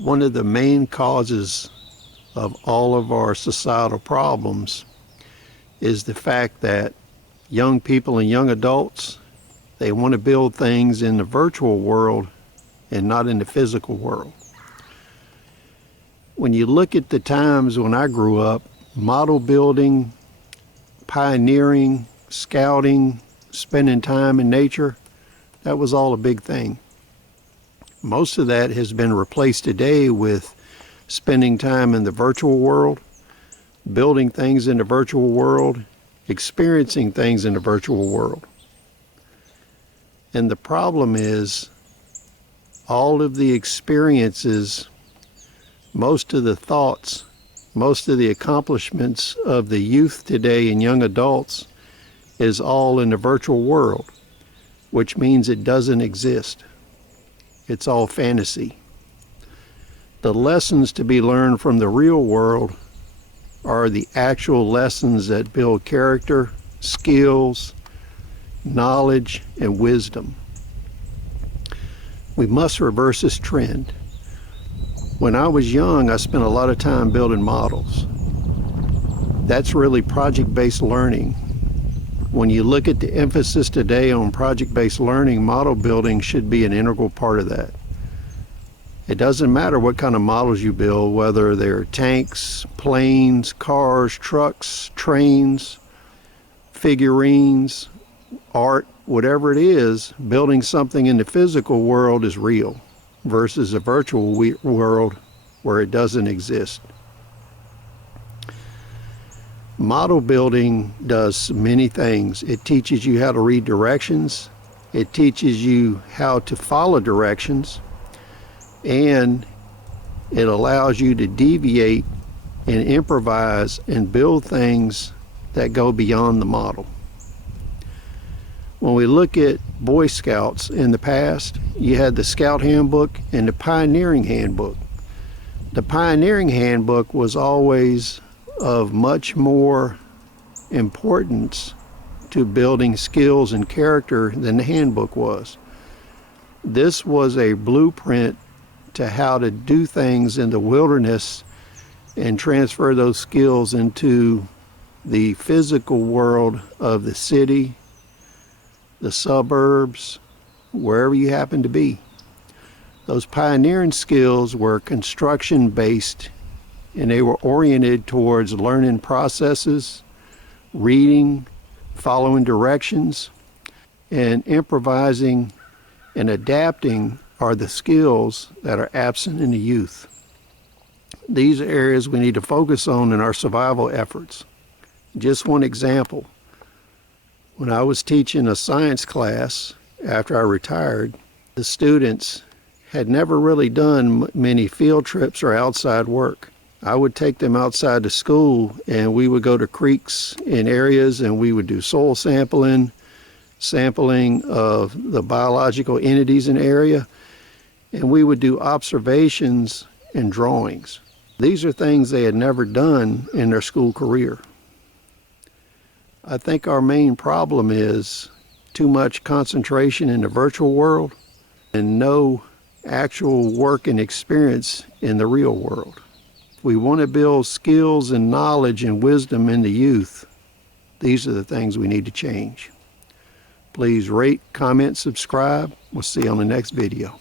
One of the main causes of all of our societal problems is the fact that young people and young adults, they want to build things in the virtual world and not in the physical world. When you look at the times when I grew up, model building, pioneering, scouting, spending time in nature, that was all a big thing. Most of that has been replaced today with spending time in the virtual world, building things in the virtual world, experiencing things in the virtual world. And the problem is all of the experiences, most of the thoughts, most of the accomplishments of the youth today and young adults is all in the virtual world, which means it doesn't exist. It's all fantasy. The lessons to be learned from the real world are the actual lessons that build character, skills, knowledge, and wisdom. We must reverse this trend. When I was young, I spent a lot of time building models. That's really project-based learning. When you look at the emphasis today on project-based learning, model building should be an integral part of that. It doesn't matter what kind of models you build, whether they're tanks, planes, cars, trucks, trains, figurines, art, whatever it is, building something in the physical world is real versus a virtual world where it doesn't exist. Model building does many things. It teaches you how to read directions. It teaches you how to follow directions. And it allows you to deviate and improvise and build things that go beyond the model. When we look at Boy Scouts in the past, you had the Scout Handbook and the Pioneering Handbook. The Pioneering Handbook was always of much more importance to building skills and character than the handbook was. This was a blueprint to how to do things in the wilderness and transfer those skills into the physical world of the city, the suburbs, wherever you happen to be. Those pioneering skills were construction-based, and they were oriented towards learning processes, reading, following directions, and improvising and adapting are the skills that are absent in the youth. These are areas we need to focus on in our survival efforts. Just one example. When I was teaching a science class after I retired, the students had never really done many field trips or outside work. I would take them outside the school and we would go to creeks in areas and we would do soil sampling of the biological entities in the area, and we would do observations and drawings. These are things they had never done in their school career. I think our main problem is too much concentration in the virtual world and no actual work and experience in the real world. We want to build skills and knowledge and wisdom in the youth. These are the things we need to change. Please rate, comment, subscribe. We'll see you on the next video.